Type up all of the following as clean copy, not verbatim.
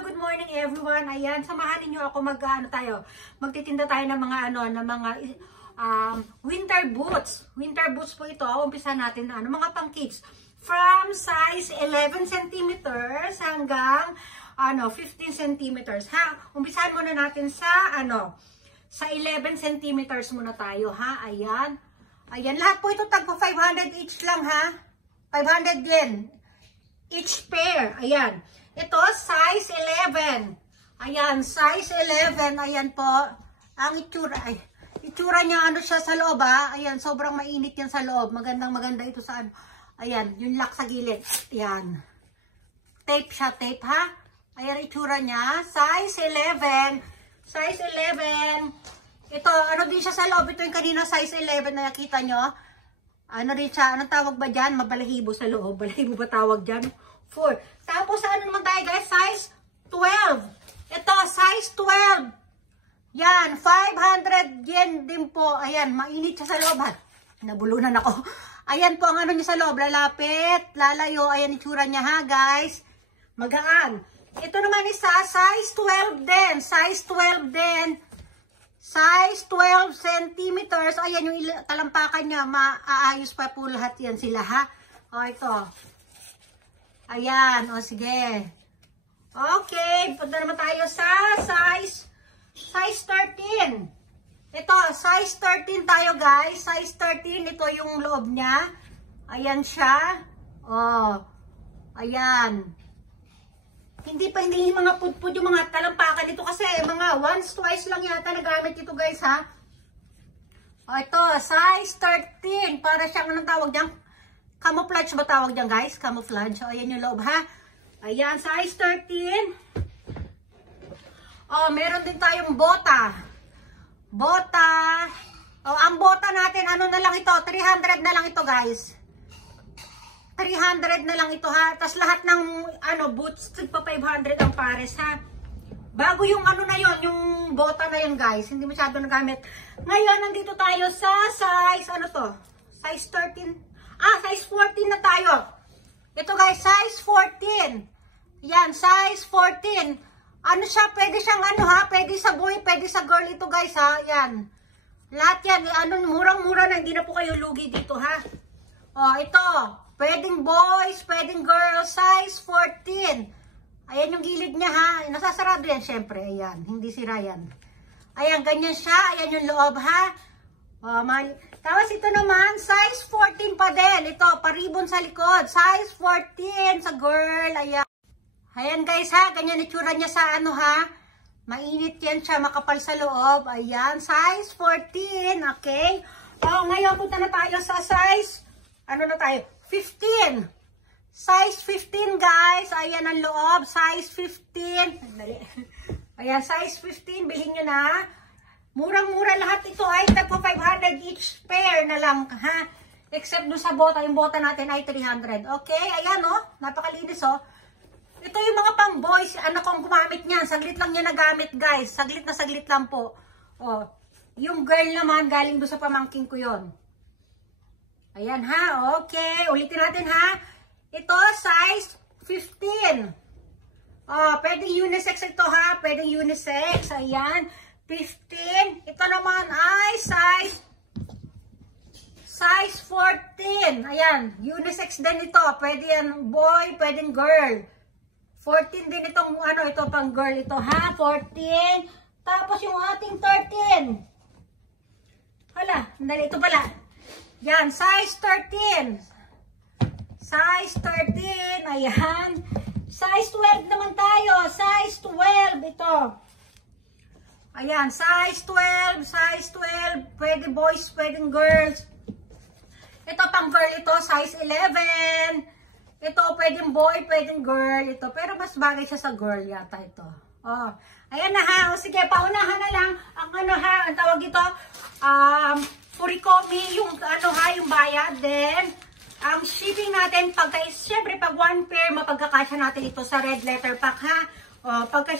good morning everyone. Ayan, samahan niyo ako magtitinda tayo ng mga winter boots. Winter boots po ito. Umpisa natin na mga pang kids. From size 11 centimeters hanggang 15 centimeters. Ha, umpisahan muna natin sa sa 11 centimeters muna tayo, ha. Ayan. Ayan, lahat po ito tagpo 500 each lang, ha. 500 yen each pair. Ayan. Ito, size 11. Ayan, size 11. Ayan po. Ang itsura, itsura niya, siya sa loob, ha. Ayan, sobrang mainit yan sa loob. Maganda ito sa Ayan, yung lock sa gilid. Ayan. Tape siya, tape, ha. Ayan, itsura niya. Size 11. Size 11. Ito, din siya sa loob. Ito yung kanina size 11 na nakita nyo. Rin siya, anong tawag ba dyan? Mabalahibo sa loob. Balahibo ba tawag dyan? 4. Tapos, naman tayo guys? Size 12. Ito, size 12. Yan, 500 yen din po. Ayan, mainit siya sa loob. Nabulunan ako. Ayan po ang niya sa loob. Lalapit, lalayo. Ayan, itsura niya ha, guys. Magaan. Ito naman isa, size 12 din. Size 12 din. Size 12 centimeters. Ayan, yung talampakan niya. Maayos pa po lahat yan sila, ha? O, ito. Ayan, o sige. Okay, punta naman tayo sa size 13. Ito, size 13 tayo guys. Size 13, ito yung loob niya. Ayan siya. Oh, ayan. Hindi yung mga pudpud, yung mga talampakan dito kasi mga once, twice lang yata nagamit ito guys ha. O ito, size 13. Para siyang anong tawag diyan? Camouflage ba tawag diyan guys? Camouflage. O, ayan yung loob ha. Ayan, size 13. O, meron din tayong bota. Bota. O, ang bota natin, na lang ito? 300 na lang ito guys. 300 na lang ito ha. Tapos lahat ng boots, pa 500 ang pares ha. Bago yung na yon, yung bota na yun guys. Hindi masyado nagamit. Ngayon, nandito tayo sa size, Size 13. Size 14 na tayo. Ito guys, size 14. Yan, size 14. Siya, pwede siyang pwede sa boy, pwede sa girl ito guys ha. Yan. Lahat yan, murang-mura na, hindi na po kayo lugi dito ha. O, ito. Pwedeng boys, pwedeng girls, size 14. Ayan yung gilid niya ha. Nasasarado yan syempre. Ayan, hindi sira yan. Ayan, ganyan siya. Ayan yung loob ha. Tapos ito naman, size 14 pa din. Ito, paribon sa likod. Size 14 sa girl. Ayan. Ayan guys ha, ganyan itsura niya sa ha. Mainit yan siya, makapal sa loob. Ayan, size 14. Okay. O, ngayon punta na tayo sa size, na tayo? 15. Size 15 guys. Ayan ang loob. Size 15. Ayan, size 15. Bilhin nyo na. Murang-mura lahat ito ay tagpo 500 each pair na lang ha. Except doon sa bota, yung bota natin ay 300. Okay, ayan napakalinis Ito yung mga pang boys, kong gumamit niyan. Saglit lang niya nagamit guys. Saglit na saglit lang po. Yung girl naman galing doon sa pamangking ko yon. Ayan ha, okay. Ulitin natin ha. Ito size 15. Pwedeng unisex ito ha. Pwedeng unisex. Ayan. 15. Ito naman ay size 14. Ayan. Unisex din ito. Pwede yan boy, pwedeng girl. 14 din itong ito pang girl ito ha. 14. Tapos yung ating 13. Hala, dali ito pala. Yan, size 13. Size 13. Ayan. Size 12 naman tayo. Size 12 ito. Ayan, size 12, size 12, pwede boys, pwedeng girls. Ito pang girl ito, size 11. Ito pwedeng boy, pwedeng girl ito. Pero mas bagay siya sa girl yata ito. Ayan na ha. Sige, paunahan na lang ang ang tawag ito, furikomi, yung yung bayad. Then, ang shipping natin, syempre pag one pair, mapagkakasya natin ito sa red letter pack ha.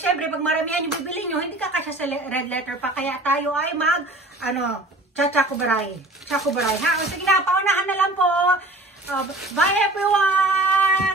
Syempre, pag maramihan yung bibili nyo, hindi kakasya sa red letter pack. Kaya tayo ay chakubaray ha. Sige na, paunahan na lang po. Bye everyone!